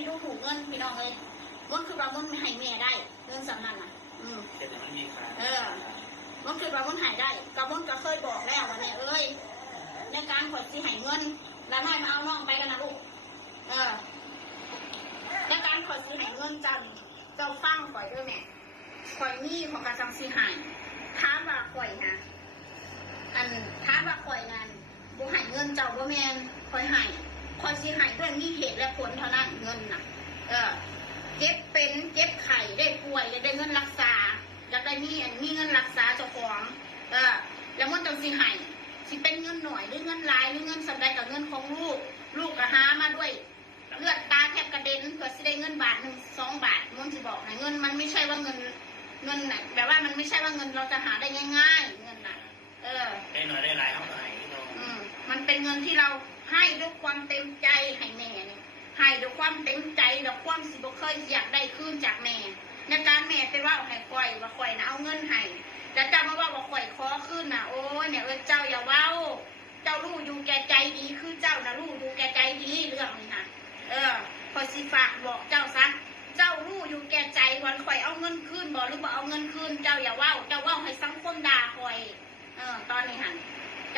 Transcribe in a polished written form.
มีดูถูกเงินพี่น้องเลยมันคือว่ามันไม่ให้แม่ได้เงินสำนักน่ะแต่มันมีค่ามันคือว่ามันหายได้ก็มันก็เคยบอกแล้วว่าเนี่ยในการข่อยสิให้เงินแล้วให้มาเอาน้องไปกันนะลูกในการข่อยสิให้เงินเจ้าฟังข่อยด้วยแม่ข่อยนี่ของกระจังสิให้ถามว่าข่อยนะถามว่าข่อยนั้นบ่ให้เงินเจ้าบ่แม่นข่อยให้ข่อยสิให้ด้วยมีเหตุและผลเท่านั้นเงินน่ะเจ็บเป็นเจ็บไข้ได้ป่วยได้เงินรักษาอยากได้มีเงินรักษาเจ้าของแล้วมันจังสิให้สิเป็นเงินหน่อยหรือเงินหลายหรือเงินสำใดกับเงินของลูกก็หามาด้วยเลือดตาแทบกระเด็นเพื่อสิได้เงินบาท1 2 บาทมันสิบอกให้เงินมันไม่ใช่ว่าเงินน่ะแบบว่ามันไม่ใช่ว่าเงินเราจะหาได้ง่ายๆเงินน่ะได้หน่อยได้หลายเท่าไหร่มันเป็นเงินที่เราให้ด้วยความเต็มใจให้แม่เนี่ยให้ด้วยความเต็มใจด้วยความสิบ่เคยอยากได้คืนจากแม่ในการแม่ไปว่าให้ข่อยว่าข่อยนะเอาเงินให้แต่เจ้ามาว่าข่อยขอคืนนะโอ้ยเนี่ยเจ้าอย่าเว้าเจ้ารู้อยู่แก่ใจดีคือเจ้านะรู้อยู่แก่ใจดีเรื่องนี้นะข่อยสิฝากบอกเจ้าซะเจ้ารู้อยู่แก่ใจวันข่อยเอาเงินคืนบ่หรือบ่เอาเงินคืนเจ้าอย่าเว้าเจ้าเว้าให้สังคมด่าข่อยตอนนี้หัน